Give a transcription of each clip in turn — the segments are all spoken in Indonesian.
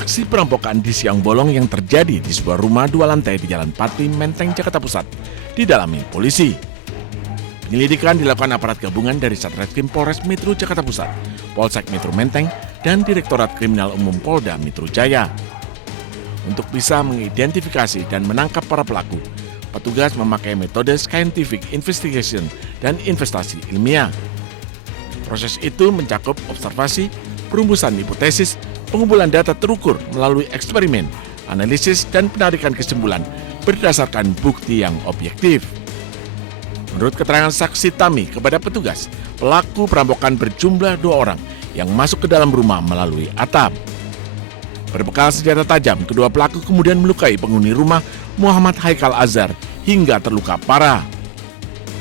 aksi perampokan di siang bolong yang terjadi di sebuah rumah 2 lantai di Jalan Pati, Menteng, Jakarta Pusat, didalami polisi. Penyelidikan dilakukan aparat gabungan dari Satreskrim Polres Metro Jakarta Pusat, Polsek Metro Menteng, dan Direktorat Kriminal Umum Polda Metro Jaya. Untuk bisa mengidentifikasi dan menangkap para pelaku, petugas memakai metode scientific investigation dan investasi ilmiah. Proses itu mencakup observasi, perumusan hipotesis, pengumpulan data terukur melalui eksperimen, analisis, dan penarikan kesimpulan berdasarkan bukti yang objektif. Menurut keterangan saksi Tami kepada petugas, pelaku perampokan berjumlah 2 orang yang masuk ke dalam rumah melalui atap. Berbekal senjata tajam, kedua pelaku kemudian melukai penghuni rumah Muhammad Haikal Azhar hingga terluka parah.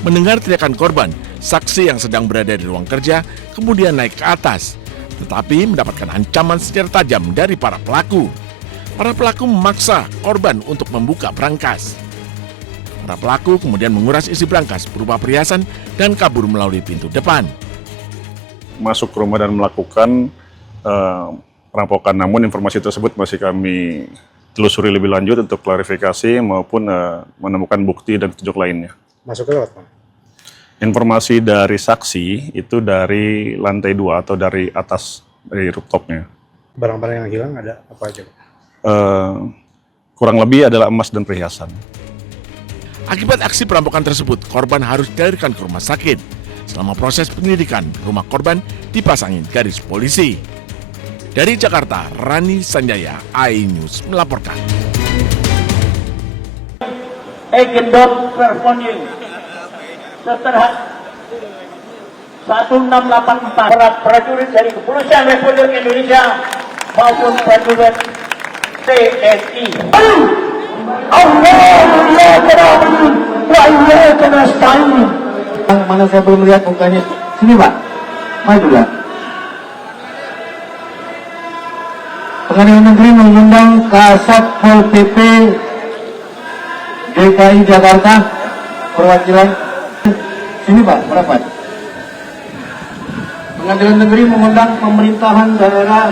Mendengar teriakan korban, saksi yang sedang berada di ruang kerja kemudian naik ke atas, tetapi mendapatkan ancaman senjata tajam dari para pelaku. Para pelaku memaksa korban untuk membuka brankas. Para pelaku kemudian menguras isi brankas berupa perhiasan dan kabur melalui pintu depan. Masuk ke rumah dan melakukan perampokan, namun informasi tersebut masih kami telusuri lebih lanjut untuk klarifikasi maupun menemukan bukti dan petunjuk lainnya. Masuk ke lewat, Pak? Informasi dari saksi itu dari lantai 2 atau dari atas, dari rooftopnya. Barang-barang yang hilang ada apa aja, Pak? Kurang lebih adalah emas dan perhiasan. Akibat aksi perampokan tersebut, korban harus dilarikan ke rumah sakit. Selama proses penyelidikan, rumah korban dipasangin garis polisi. Dari Jakarta, Rani Sanjaya, iNews melaporkan. Gendong performing seterhat 1684 para prajurit dari Kepolisian Republik Indonesia maupun prajurit TNI. Mana saya belum lihat mukanya. Sini Pak, maju lah. Pengadilan Negeri mengundang Kasat Pol PP DKI Jakarta perwakilan. Sini Pak, merapat. Pengadilan Negeri mengundang pemerintahan daerah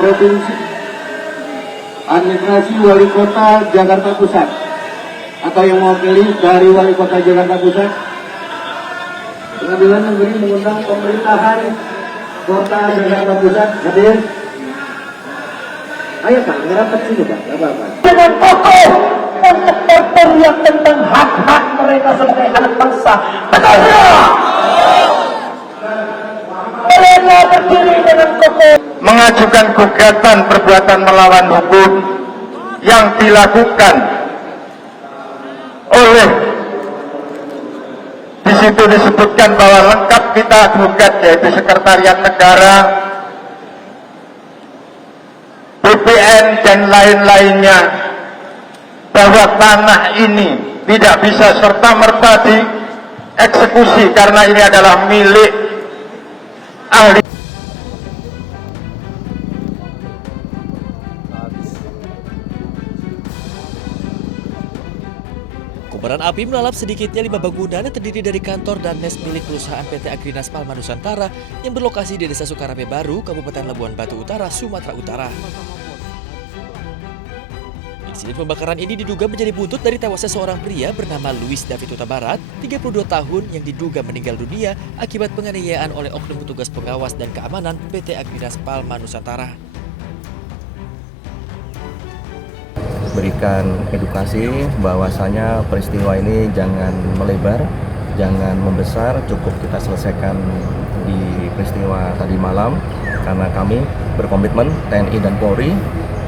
provinsi administrasi wali kota Jakarta Pusat atau yang mewakili dari wali kota Jakarta Pusat. Pengadilan Negeri mengundang pemerintahan kota Jakarta Pusat hadir. Ayo Pak, ngerapat sini Pak, nggak apa-apa. Dengan kokoh untuk berteriak tentang hak-hak mereka sebagai anak bangsa. Mereka berdiri dengan kokoh Mengajukan gugatan perbuatan melawan hukum yang dilakukan oleh di situ disebutkan bahwa lengkap kita gugat, yaitu Sekretariat Negara, BPN dan lain-lainnya, bahwa tanah ini tidak bisa serta-merta dieksekusi karena ini adalah milik ahli. Kobaran api melalap sedikitnya 5 bangunan yang terdiri dari kantor dan mes milik perusahaan PT Agrinas Palma Nusantara yang berlokasi di Desa Sukarame Baru, Kabupaten Labuan Batu Utara, Sumatera Utara. Insiden pembakaran ini diduga menjadi buntut dari tewasnya seorang pria bernama Luis David Huta Barat, 32 tahun, yang diduga meninggal dunia akibat penganiayaan oleh oknum petugas pengawas dan keamanan PT Agrinas Palma Nusantara. Berikan edukasi bahwasanya peristiwa ini jangan melebar, jangan membesar, cukup kita selesaikan di peristiwa tadi malam, karena kami berkomitmen TNI dan Polri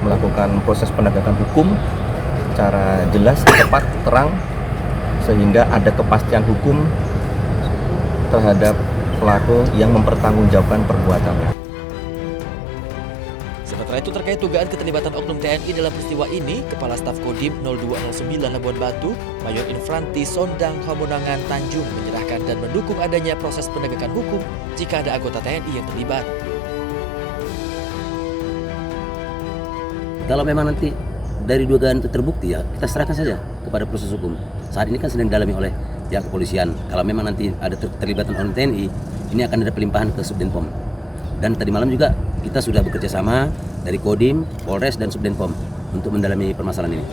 melakukan proses penegakan hukum secara jelas, tepat, terang, sehingga ada kepastian hukum terhadap pelaku yang mempertanggungjawabkan perbuatannya. Sementara itu terkait dugaan keterlibatan oknum TNI dalam peristiwa ini, Kepala Staf Kodim 0209 Labuan Batu, Mayor Infranti Sondang Hamunangan Tanjung menyerahkan dan mendukung adanya proses penegakan hukum jika ada anggota TNI yang terlibat. Kalau memang nanti dari dugaan itu terbukti, ya kita serahkan saja kepada proses hukum. Saat ini kan sedang didalami oleh pihak kepolisian. Kalau memang nanti ada keterlibatan oknum TNI, ini akan ada pelimpahan ke Subdenpom. Dan tadi malam juga kita sudah bekerja sama dari Kodim, Polres, dan Subdenpom untuk mendalami permasalahan ini.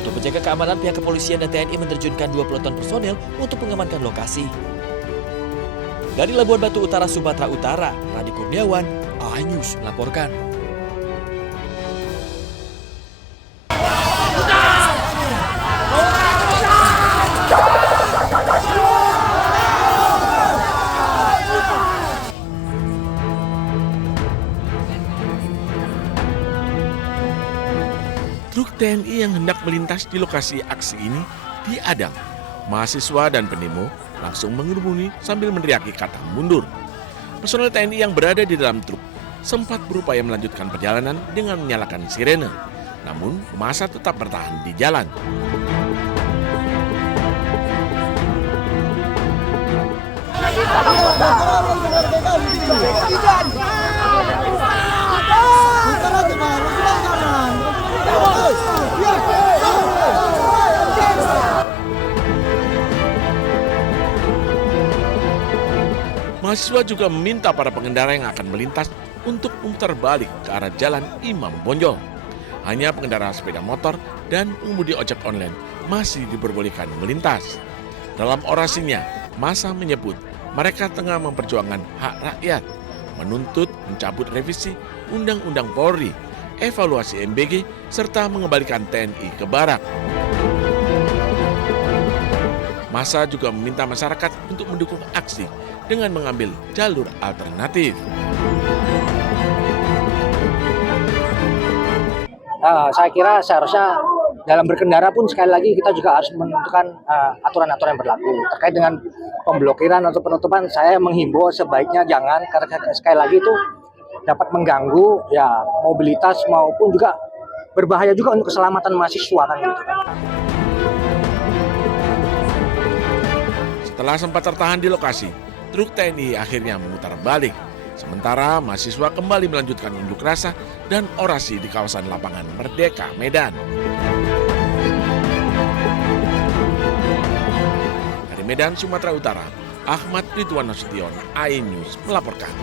Untuk menjaga keamanan, pihak kepolisian dan TNI menerjunkan 2 peloton personel untuk mengamankan lokasi. Dari Labuan Batu Utara, Sumatera Utara, Radi Kurniawan, iNews melaporkan. Truk TNI yang hendak melintas di lokasi aksi ini diadang. Mahasiswa dan pendemo langsung mengerumuni sambil meneriaki kata mundur. Personel TNI yang berada di dalam truk sempat berupaya melanjutkan perjalanan dengan menyalakan sirene. Namun, massa tetap bertahan di jalan. Mahasiswa juga meminta para pengendara yang akan melintas untuk memutar balik ke arah jalan Imam Bonjol. Hanya pengendara sepeda motor dan pengemudi ojek online masih diperbolehkan melintas. Dalam orasinya, massa menyebut mereka tengah memperjuangkan hak rakyat, menuntut mencabut revisi Undang-Undang Polri, evaluasi MBG, serta mengembalikan TNI ke barak. Massa juga meminta masyarakat untuk mendukung aksi dengan mengambil jalur alternatif. Saya kira seharusnya dalam berkendara pun sekali lagi kita juga harus menentukan aturan-aturan yang berlaku. Terkait dengan pemblokiran atau penutupan, saya menghimbau sebaiknya jangan, karena sekali lagi itu dapat mengganggu ya mobilitas maupun juga berbahaya juga untuk keselamatan mahasiswa kan gitu. Setelah sempat tertahan di lokasi, truk TNI akhirnya memutar balik. Sementara mahasiswa kembali melanjutkan unjuk rasa dan orasi di kawasan lapangan Merdeka, Medan. Dari Medan, Sumatera Utara, Ahmad Ridwan Nasution, iNews melaporkan.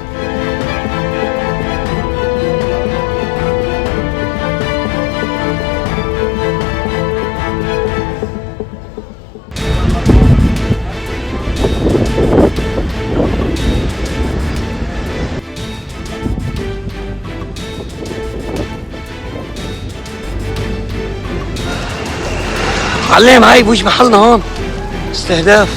علم هاي مش محلنا هون استهداف.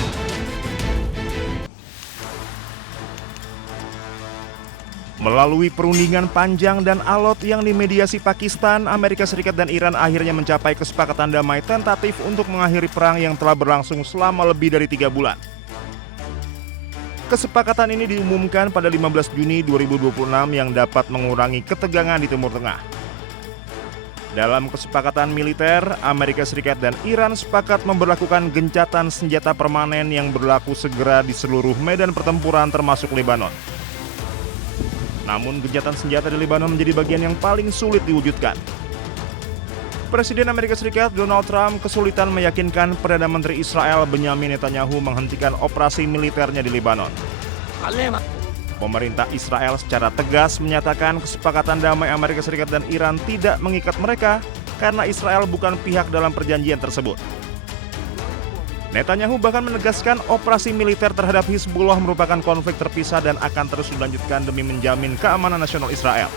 Melalui perundingan panjang dan alot yang dimediasi Pakistan, Amerika Serikat dan Iran akhirnya mencapai kesepakatan damai tentatif untuk mengakhiri perang yang telah berlangsung selama lebih dari 3 bulan. Kesepakatan ini diumumkan pada 15 Juni 2026 yang dapat mengurangi ketegangan di Timur Tengah. Dalam kesepakatan militer, Amerika Serikat dan Iran sepakat memberlakukan gencatan senjata permanen yang berlaku segera di seluruh medan pertempuran termasuk Lebanon. Namun gencatan senjata di Lebanon menjadi bagian yang paling sulit diwujudkan. Presiden Amerika Serikat Donald Trump kesulitan meyakinkan Perdana Menteri Israel Benyamin Netanyahu menghentikan operasi militernya di Lebanon. Pemerintah Israel secara tegas menyatakan kesepakatan damai Amerika Serikat dan Iran tidak mengikat mereka karena Israel bukan pihak dalam perjanjian tersebut. Netanyahu bahkan menegaskan operasi militer terhadap Hizbullah merupakan konflik terpisah dan akan terus dilanjutkan demi menjamin keamanan nasional Israel.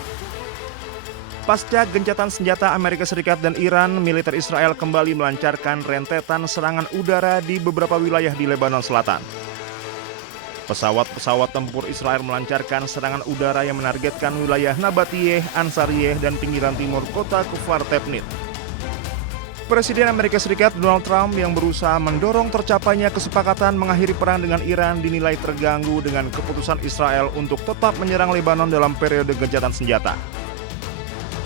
Pasca gencatan senjata Amerika Serikat dan Iran, militer Israel kembali melancarkan rentetan serangan udara di beberapa wilayah di Lebanon Selatan. Pesawat-pesawat tempur Israel melancarkan serangan udara yang menargetkan wilayah Nabatiyeh, Ansariyeh, dan pinggiran timur kota Kufar Tebnit. Presiden Amerika Serikat Donald Trump yang berusaha mendorong tercapainya kesepakatan mengakhiri perang dengan Iran dinilai terganggu dengan keputusan Israel untuk tetap menyerang Lebanon dalam periode gencatan senjata.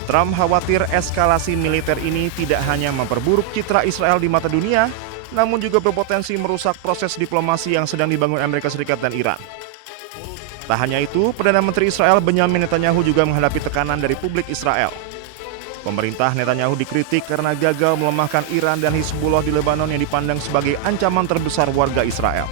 Trump khawatir eskalasi militer ini tidak hanya memperburuk citra Israel di mata dunia, namun juga berpotensi merusak proses diplomasi yang sedang dibangun Amerika Serikat dan Iran. Tak hanya itu, Perdana Menteri Israel Benyamin Netanyahu juga menghadapi tekanan dari publik Israel. Pemerintah Netanyahu dikritik karena gagal melemahkan Iran dan Hizbullah di Lebanon yang dipandang sebagai ancaman terbesar warga Israel.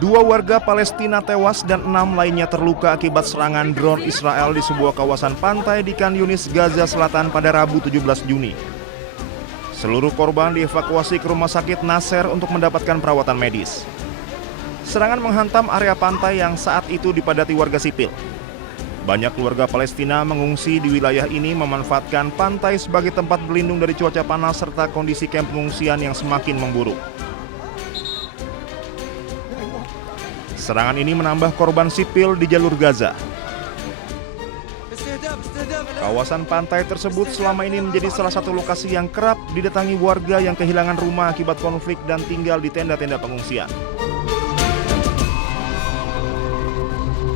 Dua warga Palestina tewas dan 6 lainnya terluka akibat serangan drone Israel di sebuah kawasan pantai di Khan Yunis, Gaza Selatan pada Rabu 17 Juni. Seluruh korban dievakuasi ke rumah sakit Nasser untuk mendapatkan perawatan medis. Serangan menghantam area pantai yang saat itu dipadati warga sipil. Banyak keluarga Palestina mengungsi di wilayah ini memanfaatkan pantai sebagai tempat berlindung dari cuaca panas serta kondisi kamp pengungsian yang semakin memburuk. Serangan ini menambah korban sipil di jalur Gaza. Kawasan pantai tersebut selama ini menjadi salah satu lokasi yang kerap didatangi warga yang kehilangan rumah akibat konflik dan tinggal di tenda-tenda pengungsian.